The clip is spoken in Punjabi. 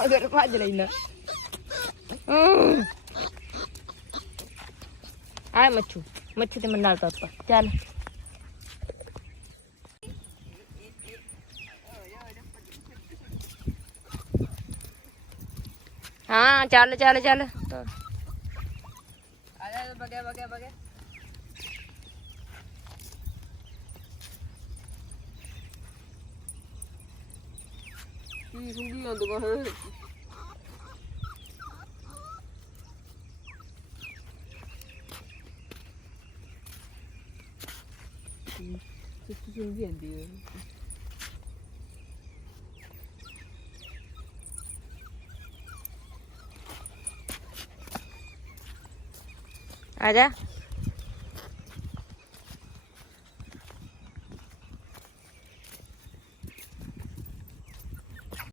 ਮਗਰ ਭੱਜ ਲੈਣਾ ਆ ਮੱਛੂ ਮੱਛੂ ਤੇ ਮੈਂ ਨਾਲ ਪਾਪਾ ਚੱਲ ਹਾਂ ਚੱਲ ਚੱਲ ਚੱਲ ਆ ਜਾ ਬਗਿਆ ਬਗਿਆ ਬਗਿਆ ਕੀ ਸੁੰਗੀ ਆਂਦ ਬਾਹਰ ਕਿੱਥੇ ਸੁੰਗੀ ਆਂਦੀ ਹੈ ਆ ਜਾ